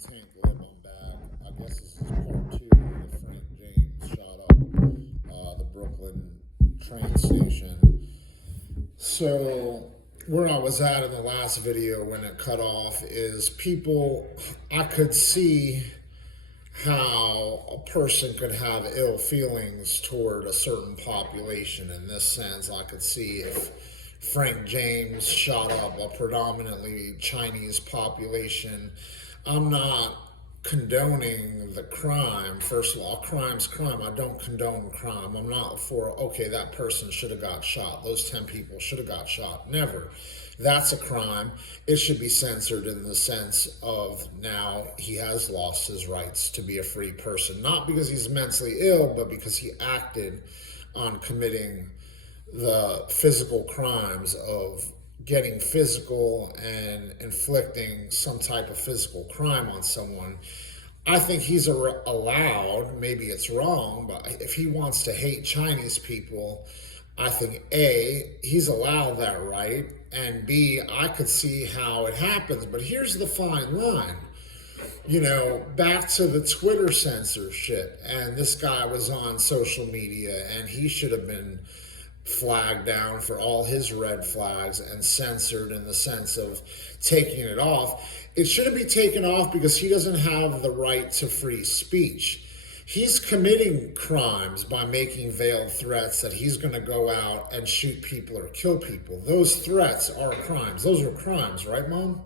Tank Lipp, I'm back. I guess this is part two of the Frank James shot up the Brooklyn train station. So, where I was at in the last video when it cut off is people, I could see how a person could have ill feelings toward a certain population. In this sense, I could see if Frank James shot up a predominantly Chinese population. I'm not condoning the crime. First of all, crime's crime. I don't condone crime. I'm not for, okay, that person should have got shot. Those 10 people should have got shot. Never. That's a crime. It should be censored in the sense of now he has lost his rights to be a free person. Not because he's mentally ill, but because he acted on committing the physical crimes of getting physical and inflicting some type of physical crime on someone. I think he's allowed, maybe it's wrong, but if he wants to hate Chinese people, I think A, he's allowed that right, and B, I could see how it happens. But here's the fine line. You know, back to the Twitter censorship, and this guy was on social media, and he should have been flagged down for all his red flags and censored in the sense of taking it off. It shouldn't be taken off because he doesn't have the right to free speech. He's committing crimes by making veiled threats that he's going to go out and shoot people or kill people. Those threats are crimes. Those are crimes, right, Mom?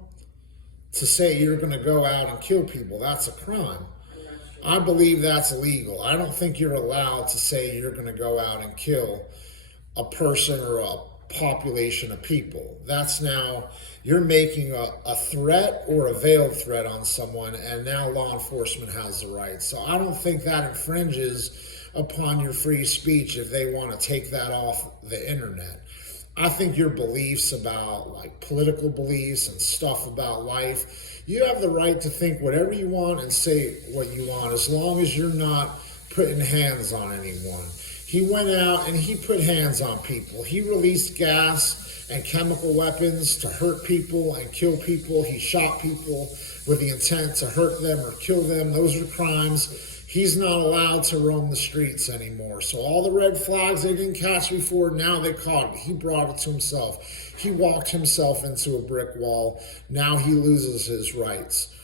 To say you're going to go out and kill people, that's a crime. I believe that's illegal. I don't think you're allowed to say you're going to go out and kill a person or a population of people. That's now, you're making a threat or a veiled threat on someone, and now law enforcement has the right. So I don't think that infringes upon your free speech if they want to take that off the internet. I think your beliefs about like political beliefs and stuff about life, you have the right to think whatever you want and say what you want as long as you're not putting hands on anyone. He went out and he put hands on people. He released gas and chemical weapons to hurt people and kill people. He shot people with the intent to hurt them or kill them. Those are crimes. He's not allowed to roam the streets anymore. So all the red flags they didn't catch before, now they caught it. He brought it to himself. He walked himself into a brick wall. Now he loses his rights.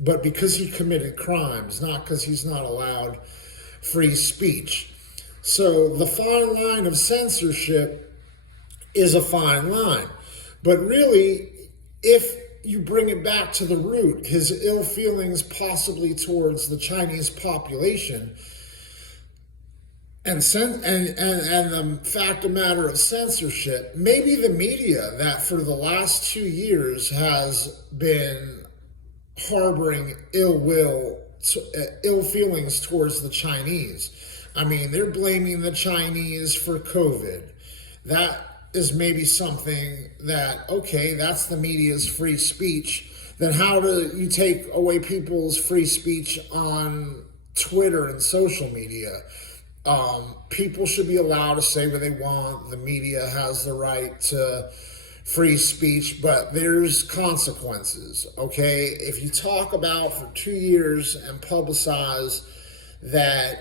But because he committed crimes, not because he's not allowed free speech. So the fine line of censorship is a fine line. But really, if you bring it back to the root, his ill feelings possibly towards the Chinese population, and the fact of matter of censorship, maybe the media that for the last 2 years has been harboring ill feelings towards the Chinese. I mean, they're blaming the Chinese for COVID. That is maybe something that, okay, that's the media's free speech. Then how do you take away people's free speech on Twitter and social media? People should be allowed to say what they want. The media has the right to free speech, but there's consequences, okay? If you talk about for 2 years and publicize that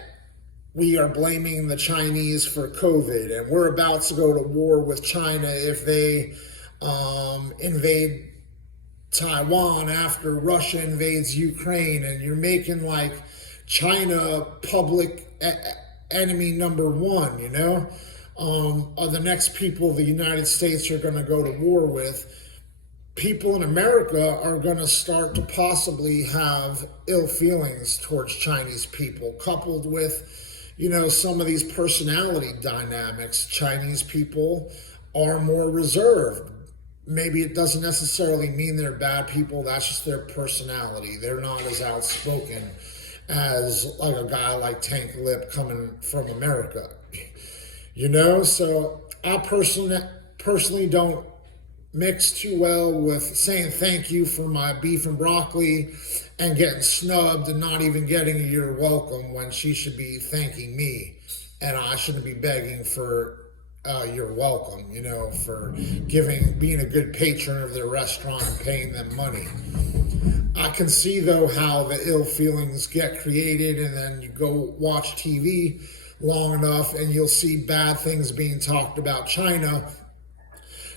we are blaming the Chinese for COVID, and we're about to go to war with China if they invade Taiwan after Russia invades Ukraine, and you're making like China public enemy number one, you know? Are the next people the United States are going to go to war with. People in America are going to start to possibly have ill feelings towards Chinese people, coupled with, you know, some of these personality dynamics. Chinese people are more reserved. Maybe it doesn't necessarily mean they're bad people. That's just their personality. They're not as outspoken as like a guy like Tank Lipp coming from America. You know, so I personally don't mix too well with saying thank you for my beef and broccoli and getting snubbed and not even getting a "you're welcome" when she should be thanking me, and I shouldn't be begging for "you're welcome," you know, for being a good patron of their restaurant and paying them money. I can see, though, how the ill feelings get created, and then you go watch TV long enough and you'll see bad things being talked about China.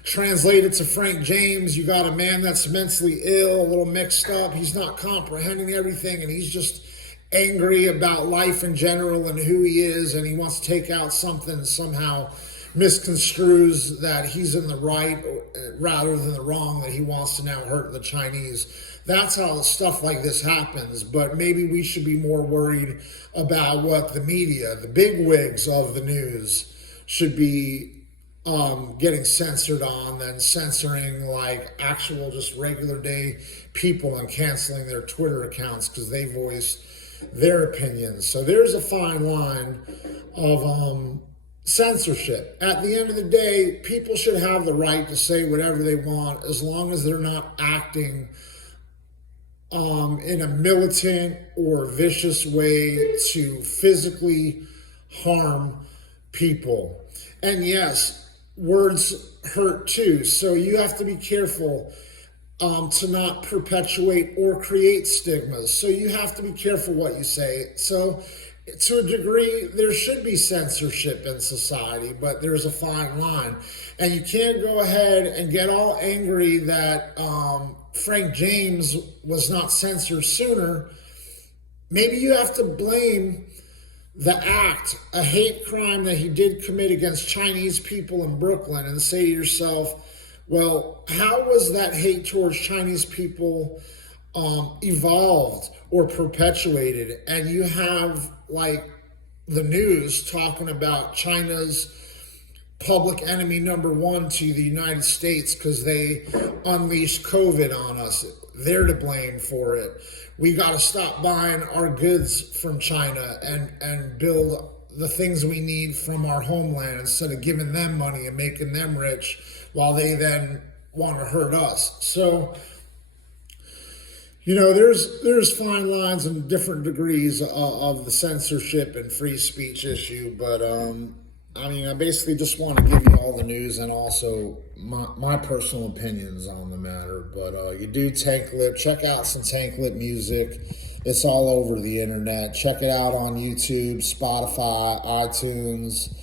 Translated to Frank James, you got a man that's mentally ill, a little mixed up. He's not comprehending everything, and he's just angry about life in general and who he is, and he wants to take out something, somehow misconstrues that he's in the right rather than the wrong, that he wants to now hurt the Chinese. That's how stuff like this happens. But maybe we should be more worried about what the media, the big wigs of the news, should be getting censored on than censoring like actual just regular day people and canceling their Twitter accounts because they voiced their opinions. So there's a fine line of censorship. At the end of the day, people should have the right to say whatever they want as long as they're not acting in a militant or vicious way to physically harm people. And yes, words hurt too, so you have to be careful to not perpetuate or create stigmas. So you have to be careful what you say. So to a degree, there should be censorship in society, but there's a fine line. And you can't go ahead and get all angry that Frank James was not censored sooner. Maybe you have to blame the act, a hate crime that he did commit against Chinese people in Brooklyn, and say to yourself, well, how was that hate towards Chinese people evolved or perpetuated? And you have like the news talking about China's public enemy number one to the United States because they unleashed COVID on us. They're to blame for it. We got to stop buying our goods from China and build the things we need from our homeland instead of giving them money and making them rich while they then want to hurt us. So, you know, there's fine lines and different degrees of the censorship and free speech issue, but I mean, I basically just want to give you all the news and also my personal opinions on the matter. But you do Tank Lipp. Check out some Tank Lipp music. It's all over the internet. Check it out on YouTube, Spotify, iTunes.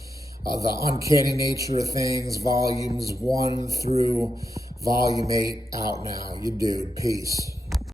The Uncanny Nature of Things, volumes 1 through volume 8 out now. You dude. Peace.